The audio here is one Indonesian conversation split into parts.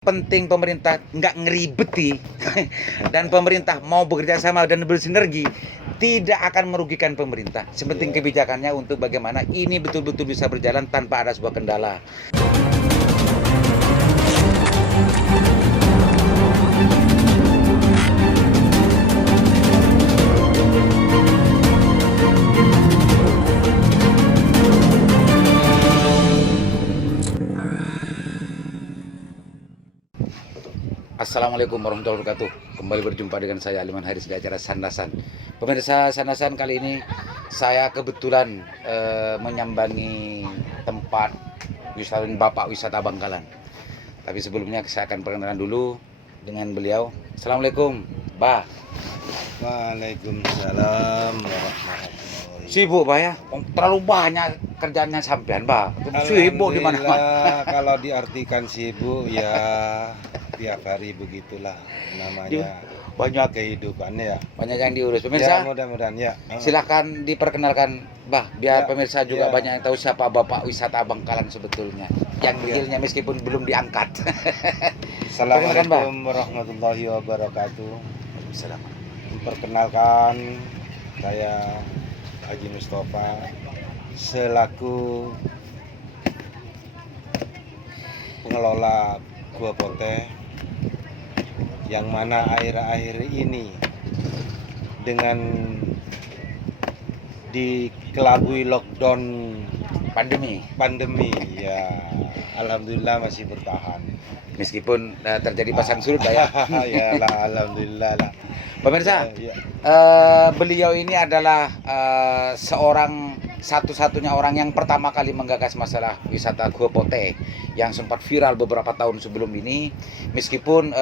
penting pemerintah nggak ngeribeti dan pemerintah mau bekerja sama dan bersinergi, tidak akan merugikan pemerintah. Sepenting kebijakannya untuk bagaimana ini betul-betul bisa berjalan tanpa ada sebuah kendala. Assalamualaikum warahmatullahi wabarakatuh. Kembali berjumpa dengan saya Aliman Haris di acara Sandasan. Pemirsa Sandasan, kali ini saya kebetulan menyambangi tempat Bapak Wisata Bangkalan. Tapi sebelumnya saya akan perkenalan dulu dengan beliau. Assalamualaikum, Mbak. Waalaikumsalam warahmatullahi. Sibuk, Mbak ya? Terlalu banyak kerjanya sampean, Mbak. Sibuk di mana-mana. Kalau diartikan sibuk ya tiap hari begitulah namanya. Banyak kehidupannya ya. Banyak yang diurus. Pemirsa, Ya, mudah-mudahan ya. silahkan diperkenalkan, Mbah, biar Ya, pemirsa juga ya. banyak yang tahu siapa Bapak Wisata Bangkalan sebetulnya. Yang detailnya meskipun belum diangkat. Assalamualaikum warahmatullahi wabarakatuh. Assalamualaikum. Memperkenalkan saya Haji Mustafa selaku pengelola Gua Pote, yang mana akhir-akhir ini dengan dikelabui lockdown pandemi ya, alhamdulillah masih bertahan Meskipun terjadi pasang surut, Mbak ya. ya lah, alhamdulillah lah. Pemirsa, Ya. beliau ini adalah seorang satu-satunya orang yang pertama kali menggagas masalah wisata Gua Pote yang sempat viral beberapa tahun sebelum ini. Meskipun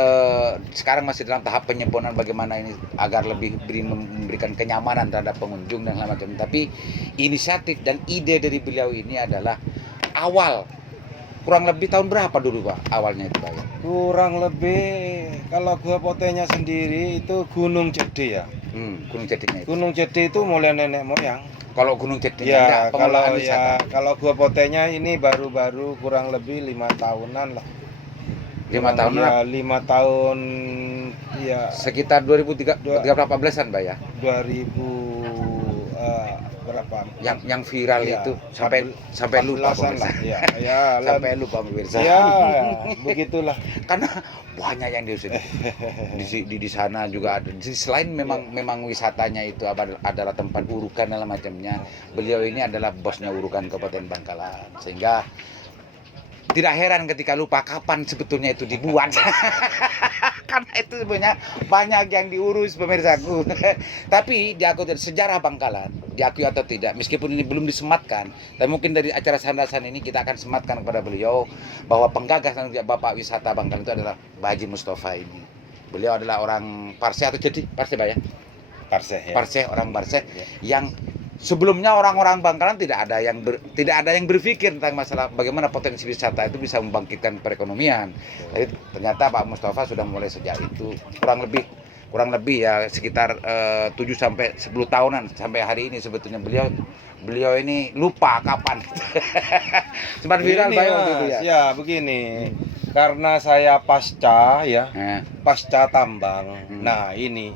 sekarang masih dalam tahap penyempurnaan bagaimana ini agar lebih memberikan kenyamanan terhadap pengunjung dan segala macam. Tapi inisiatif dan ide dari beliau ini adalah awal kurang lebih tahun berapa dulu, Pak, awalnya itu, Pak? Kurang lebih kalau Gua Potenya sendiri itu Gunung Cede ya. Gunung Cedeknya itu. Gunung Cede itu mulai nenek moyang. Kalau Gunung Cedeknya Ya, enggak, pengelolaan kalau wisata. kalau Gua Potenya ini baru-baru kurang lebih 5 tahunan lah. 5 tahun ya, lah. 5 tahun ya, Sekitar 2013-an, Mbak ya. 2000 berapa? Yang viral Ya, itu sampai lupa 14-an pemirsa. lah. Ya, ya, Sampai lupa pemirsa. ya, begitulah. Karena banyak yang diusir. Di sana juga ada. Selain memang wisatanya itu adalah tempat urukan dan macamnya. Beliau ini adalah bosnya urukan Kabupaten Bangkalan. Sehingga tidak heran ketika lupa kapan sebetulnya itu dibuat. Karena itu sebenarnya banyak yang diurus, pemirsaku. Tapi diakui dari sejarah Bangkalan, diakui atau tidak, meskipun ini belum disematkan, tapi mungkin dari acara Sandasan ini kita akan sematkan kepada beliau bahwa penggagas dan Bapak Wisata Bangkalan itu adalah Pak Haji Mustafa ini. Beliau adalah orang Parse atau jadi Parse, Pak ya? Parse ya. Parse, orang Parse Ya. yang sebelumnya orang-orang Bangkalan tidak ada yang berpikir tentang masalah bagaimana potensi wisata itu bisa membangkitkan perekonomian. Tapi ternyata Pak Mustafa sudah mulai sejak itu, kurang lebih ya sekitar 7 sampai 10 tahunan sampai hari ini sebetulnya beliau ini lupa kapan. Sempat viral, Pak, waktu itu ya. Ya, begini. Karena saya pasca ya, Nah, pasca tambang. Nah, ini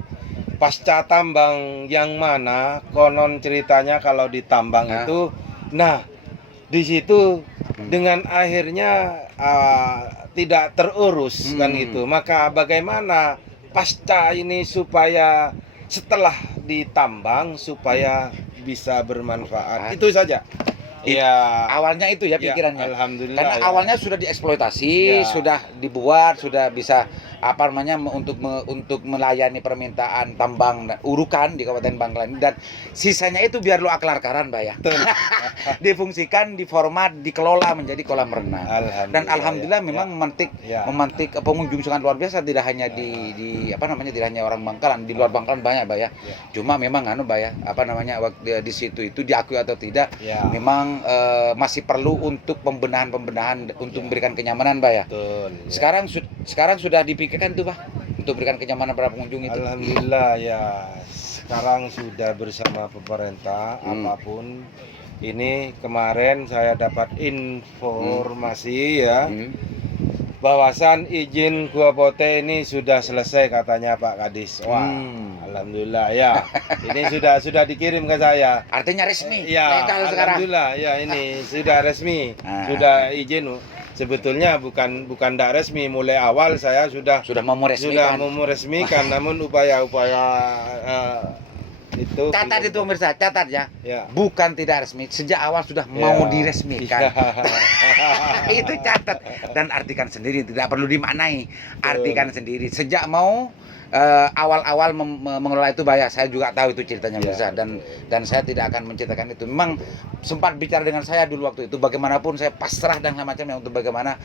pasca tambang yang mana konon ceritanya kalau ditambang Nah. itu, nah di situ dengan akhirnya tidak terurus kan gitu. Maka bagaimana pasca ini supaya setelah ditambang supaya bisa bermanfaat, itu saja. Ya, awalnya itu ya ya, pikirannya. alhamdulillah. Karena ya. awalnya sudah dieksploitasi, Ya. sudah dibuat, sudah bisa untuk melayani permintaan tambang dan urukan di Kabupaten Bangkalan, dan sisanya itu biar lo aklar-karan, Mbak ya. Betul. Difungsikan, diformat, dikelola menjadi kolam renang. Dan alhamdulillah ya, memang ya. memantik pengunjung sangat luar biasa, tidak hanya tidak hanya orang Bangkalan, di luar Bangkalan banyak, Mbak ya. Ya. Cuma memang Mbak ya, di situ itu diakui atau tidak, Ya. memang masih perlu untuk pembenahan untuk memberikan kenyamanan, Mbak ya. Betul. Ya. Sekarang sudah dipikirkan tuh, Pak, untuk berikan kenyamanan para pengunjung itu. Alhamdulillah ya, sekarang sudah bersama pemerintah apapun. Ini kemarin saya dapat informasi ya, bahwasan izin Gua Pote ini sudah selesai katanya Pak Kadis. Wah, alhamdulillah ya. Ini sudah dikirim ke saya. Artinya resmi. Ya, Legal sekarang. alhamdulillah ya, ini sudah resmi. Ah. Sudah izin. Sebetulnya bukan tidak resmi, mulai awal saya sudah meresmikan, namun upaya-upaya itu Catat itu pemirsa, catat ya. ya. Bukan tidak resmi, sejak awal sudah mau diresmikan. Itu catat dan artikan sendiri, tidak perlu dimaknai. Artikan sendiri. Sejak mau awal-awal mengelola itu bayar, saya juga tahu itu ceritanya pemirsa, dan saya tidak akan menceritakan itu. Memang sempat bicara dengan saya dulu waktu itu, bagaimanapun saya pasrah dan macamnya untuk bagaimana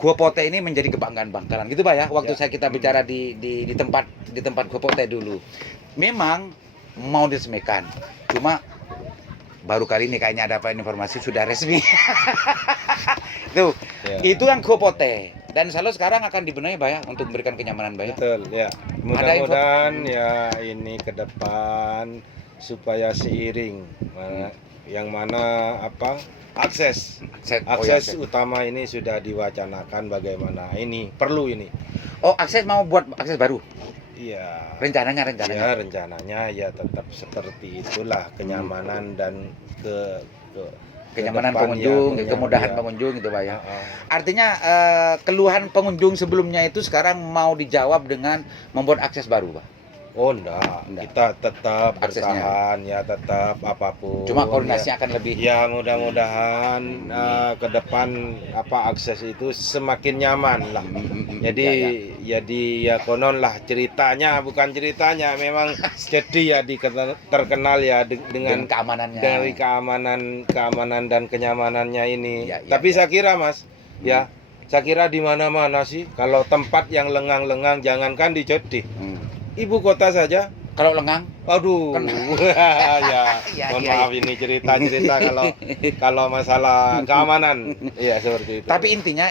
Gua Pote ini menjadi kebanggaan Bangkalan gitu Pak ya. Waktu kita bicara di tempat Gua Pote dulu. Memang mau diresmikan, cuma baru kali ini kayaknya ada informasi sudah resmi. Tuh, itu yang Gua Pote. Dan insya Allah sekarang akan dibenahi Pak ya, untuk memberikan kenyamanan Pak ya. Betul ya. Mudah-mudahan ya ini ke depan supaya seiring yang mana akses utama ini sudah diwacanakan, bagaimana ini perlu ini. Oh, akses mau buat akses baru. Iya. Rencananya. Ya, rencananya ya tetap seperti itulah, kenyamanan dan kenyamanan depan, pengunjung, ya, kemudahan pengunjung gitu Pak ya. Artinya keluhan pengunjung sebelumnya itu sekarang mau dijawab dengan membuat akses baru Pak. Oh enggak. Kita tetap aksesnya bertahan ya, tetap apapun. Cuma koordinasinya akan lebih. Ya mudah-mudahan ke depan akses itu semakin nyaman lah. Jadi ya konon lah ceritanya, bukan ceritanya, memang jadi ya terkenal ya dengan keamanannya. Dari keamanan dan kenyamanannya ini. Tapi saya kira Mas, ya saya kira di mana-mana sih kalau tempat yang lengang-lengang, jangankan di Jodi. Ibu kota saja kalau lengang, aduh, mohon maaf ini cerita kalau masalah keamanan, ya seperti itu. Tapi intinya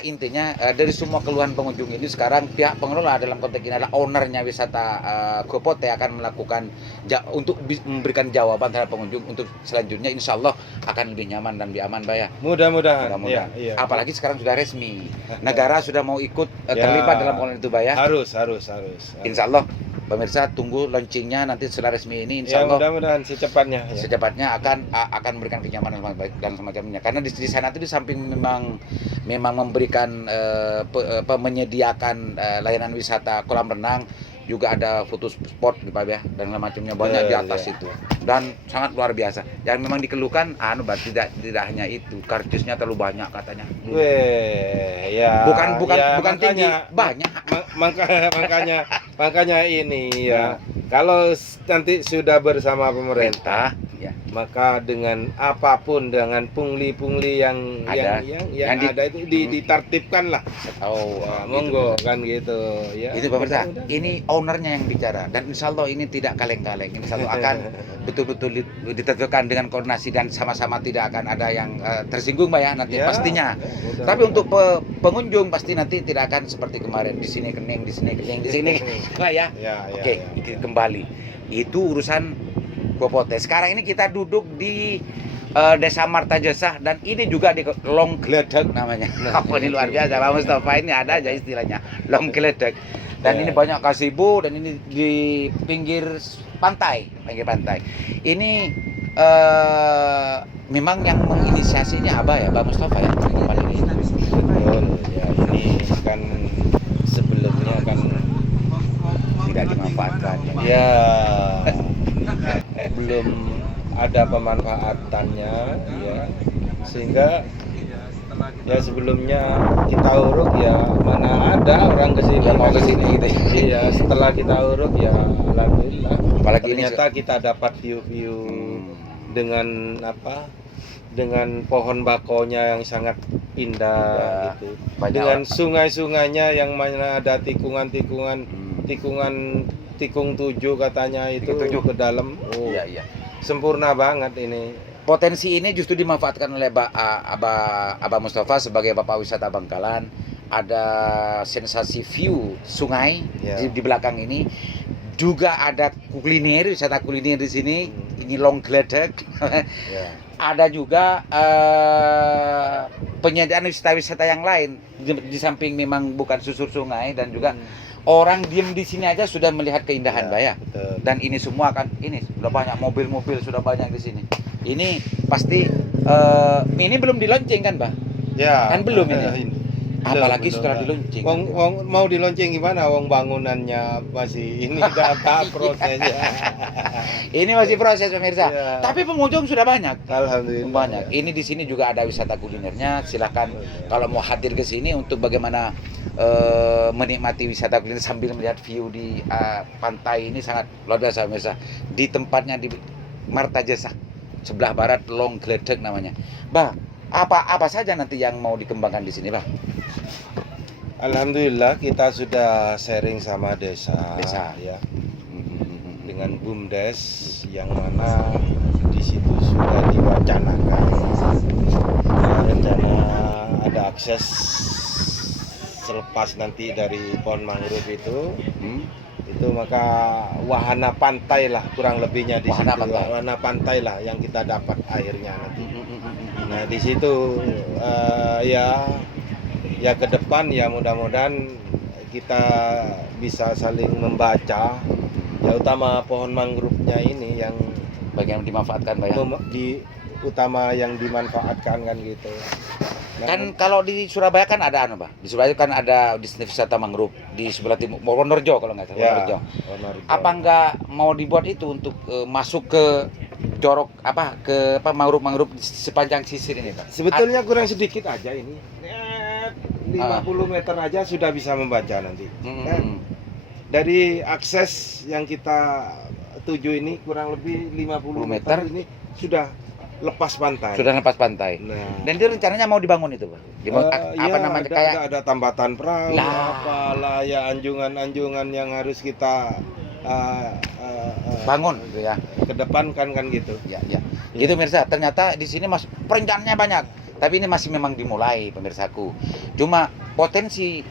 dari semua keluhan pengunjung ini sekarang pihak pengelola dalam konteks ini adalah ownernya wisata Gua Pote akan melakukan untuk memberikan jawaban terhadap pengunjung untuk selanjutnya, insya Allah akan lebih nyaman dan lebih aman Pak ya. Mudah-mudahan. Ya. Apalagi sekarang sudah resmi, negara sudah mau ikut terlibat dalam pengelolaan itu Pak ya. Harus. Insya Allah. Pemirsa tunggu launchingnya nanti setelah resmi ini, insya Allah mudah-mudahan secepatnya akan memberikan kenyamanan dan semacamnya, karena di sana itu di samping memang memberikan menyediakan layanan wisata kolam renang, juga ada foto spot di Pak ya, dan macamnya banyak di atas itu, dan sangat luar biasa. Yang memang dikeluhkan tidak hanya itu, kartusnya terlalu banyak katanya. Bukan tinggi, banyak. Makanya ini ya, kalau nanti sudah bersama pemerintah, maka dengan apapun, dengan pungli yang ada itu ditertibkan lah. Monggo kan gitu ya. Itu pemirsa, ini ownernya yang bicara, dan insya Allah ini tidak kaleng-kaleng. Insya Allah akan betul-betul ditentukan dengan koordinasi, dan sama-sama tidak akan ada yang tersinggung Pak ya nanti pastinya. Tapi untuk pengunjung pasti nanti tidak akan seperti kemarin, di sini kening, di sini Pak ya. Oke, kembali. Itu urusan Gua Pote. Sekarang ini kita duduk di Desa Martajasa, dan ini juga di Long Gledek namanya. Ini luar biasa Pak Mustafa, ini ada aja istilahnya Long Gledek. Dan ini banyak gazebo, dan ini di pinggir pantai. Ini memang yang menginisiasinya Abah ya, Pak Mustafa ya. Betul ya, ini kan sebelumnya kan tidak dimanfaatkan ya. Belum ada pemanfaatannya ya, sehingga ya sebelumnya kita uruk ya mana ada orang kesini yang mau kesini gitu. Iya, setelah kita uruk ya alhamdulillah, apalagi ternyata kita dapat view dengan dengan pohon bakonya yang sangat indah gitu, dengan sungai-sungainya yang mana ada tikungan tikung 7 katanya itu ke dalam. Iya. Sempurna banget ini. Potensi ini justru dimanfaatkan oleh Abah Mustafa sebagai Bapak Wisata Bangkalan. Ada sensasi view sungai di belakang ini. Juga ada wisata kuliner di sini. mendampingi long gledek. Ya. Ada juga penyediaan wisata-wisata yang lain di samping memang bukan susur sungai, dan juga orang diem di sini aja sudah melihat keindahan, Mbak ya. Betul. Dan ini semua kan ini sudah banyak mobil-mobil, sudah banyak di sini. Ini pasti ini belum dilonceng kan, Mbak? Ya. Kan belum ini. Apalagi Belum, setelah belum. dilonceng. Wong mau dilonceng gimana? Wong bangunannya masih ini tahap prosesnya. Ini masih proses pemirsa. Ya. Tapi pengunjung sudah banyak. Alhamdulillah. Banyak. Ini di sini juga ada wisata kulinernya. Silakan kalau mau hadir ke sini untuk bagaimana menikmati wisata kuliner sambil melihat view di pantai ini sangat luar biasa pemirsa. Di tempatnya di Martajasa sebelah barat Long Gledek namanya. Bah, apa saja nanti yang mau dikembangkan di sini, Bah? Alhamdulillah kita sudah sharing sama desa. Ya. Dengan BUMDes yang mana di situ sudah diwacanakan rencana ada akses selepas nanti dari pohon mangrove itu maka wahana pantai lah kurang lebihnya di Wahana situ. pantai. Wahana pantai lah yang kita dapat airnya nanti. Nah di situ ya ke depan ya mudah-mudahan kita bisa saling membaca, ya utama pohon mangrove-nya ini yang Bagian dimanfaatkan, Pak ya. utama yang dimanfaatkan kan gitu. Nah, Kan kalau di Surabaya kan ada Pak. Di Surabaya kan ada wisata mangrove di sebelah timur Wonorejo kalau nggak salah. ya, Wonorejo. Wonorejo. Apa nggak mau dibuat itu untuk masuk ke jorok ke mangrove sepanjang sisir ini, Pak? Sebetulnya kurang sedikit aja ini. 50 meter aja sudah bisa membaca nanti. Dan dari akses yang kita tuju ini kurang lebih 50 meter ini sudah lepas pantai. Sudah lepas pantai. Nah, Dan itu rencananya mau dibangun itu, Pak. Apa namanya kayak ada tambatan perahu, Lah. apalah ya anjungan-anjungan yang harus kita bangun gitu ya. ke depan kan gitu. Ya. Gitu pemirsa, ternyata di sini perencanaannya banyak. Tapi ini masih memang dimulai pemirsaku. Cuma potensi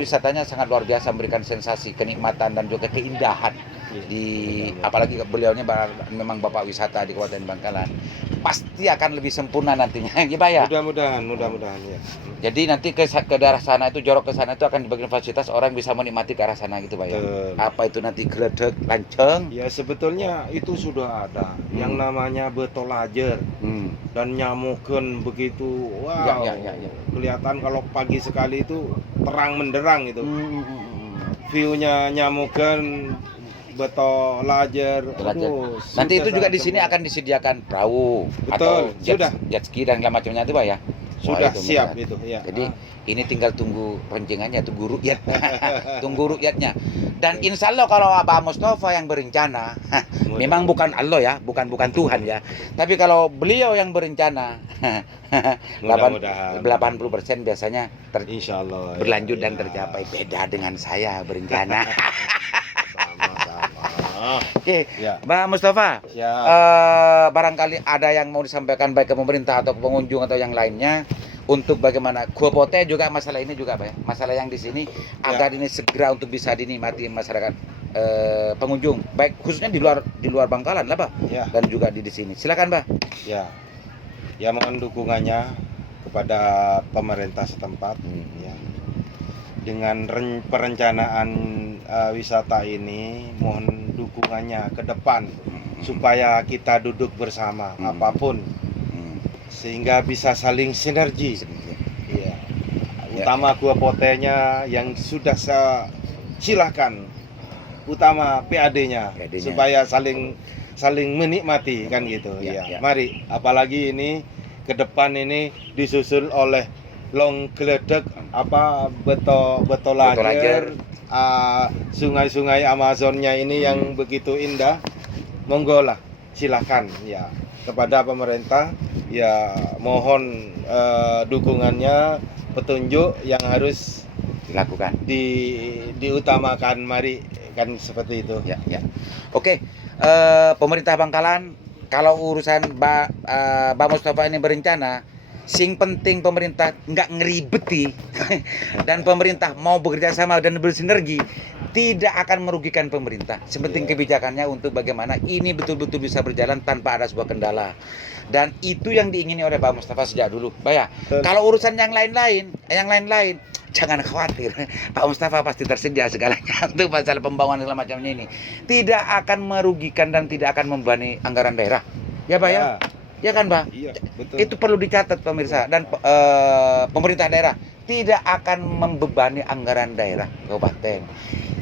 wisatanya sangat luar biasa, memberikan sensasi, kenikmatan dan juga keindahan. Apalagi beliaunya memang bapak wisata di Kabupaten Bangkalan. Pasti akan lebih sempurna nantinya, gitu ya. Mudah-mudahan ya. Jadi nanti ke daerah sana itu, jorok ke sana itu akan dibagi fasilitas, orang bisa menikmati ke arah sana gitu, Pak ya. Apa itu nanti geledek, lanceng? Ya sebetulnya itu sudah ada yang namanya betolajer dan nyamuken begitu. Wow. Ya. Kelihatan kalau pagi sekali itu terang menderang itu. View-nya nyamuken, betolajer. Nanti itu juga di sini akan disediakan perahu. Betul, Atau sudah. jet ski dan segala macamnya itu, Pak ya. Sudah itu siap benar. itu ya. Jadi ini tinggal tunggu rencengannya, tunggu rukyat. Tunggu rukyatnya. Dan insya Allah kalau Abah Mustafa yang berencana, memang bukan Allah ya, bukan Tuhan ya. Tapi kalau beliau yang berencana, 80% biasanya Insya Allah berlanjut dan tercapai. Beda dengan saya berencana. Oke, Ya. Mbak Mustafa, Siap. barangkali ada yang mau disampaikan baik ke pemerintah atau ke pengunjung atau yang lainnya untuk bagaimana Gua Pote juga masalah ini juga, Pak ya. Masalah yang di sini agar ini segera untuk bisa dinikmati masyarakat pengunjung, baik khususnya di luar Bangkalan lah, Pak. Ya. Dan juga di sini. Silakan, Pak. Ya mohon dukungannya kepada pemerintah setempat ya. Dengan perencanaan wisata ini, mohon dukungannya ke depan supaya kita duduk bersama apapun sehingga bisa saling sinergi. Ya. Utama Gua Potenya yang sudah silahkan, utama PAD-nya supaya saling menikmati kan gitu ya. Mari, apalagi ini ke depan ini disusul oleh Long Gledek, betolajer, sungai-sungai Amazonnya ini yang begitu indah. Monggo lah, silakan ya. Kepada pemerintah ya mohon dukungannya, petunjuk yang harus Dilakukan. diutamakan, mari kan seperti itu. Ya. Oke, pemerintah Bangkalan, kalau urusan Mbak Mustafa ini berencana, Sing penting pemerintah nggak ngeribeti dan pemerintah mau bekerja sama dan bersinergi, tidak akan merugikan pemerintah. Sepenting kebijakannya untuk bagaimana ini betul-betul bisa berjalan tanpa ada sebuah kendala. Dan itu yang diingini oleh Pak Mustafa sejak dulu. Kalau urusan yang lain-lain, jangan khawatir. Pak Mustafa pasti tersedia segalanya untuk masalah pembangunan segala macamnya ini. Tidak akan merugikan dan tidak akan membebani anggaran daerah. Ya, Pak ya? Ya kan, Pak? Iya, betul. Itu perlu dicatat pemirsa, dan pemerintah daerah tidak akan membebani anggaran daerah kabupaten.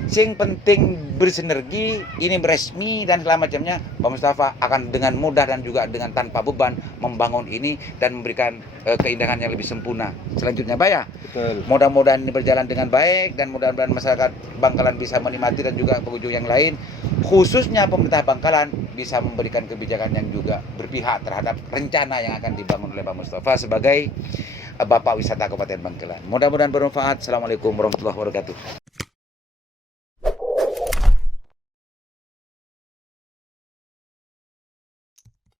Sing penting bersinergi, ini resmi dan segala macamnya, Pak Mustafa akan dengan mudah dan juga dengan tanpa beban membangun ini dan memberikan keindahan yang lebih sempurna selanjutnya, Pak ya. Betul. Mudah-mudahan ini berjalan dengan baik dan mudah-mudahan masyarakat Bangkalan bisa menikmati dan juga pengunjung yang lain, khususnya pemerintah Bangkalan bisa memberikan kebijakan yang juga berpihak terhadap rencana yang akan dibangun oleh Pak Mustafa sebagai Bapak Wisata Kabupaten Bangkalan. Mudah-mudahan bermanfaat. Assalamualaikum warahmatullahi wabarakatuh.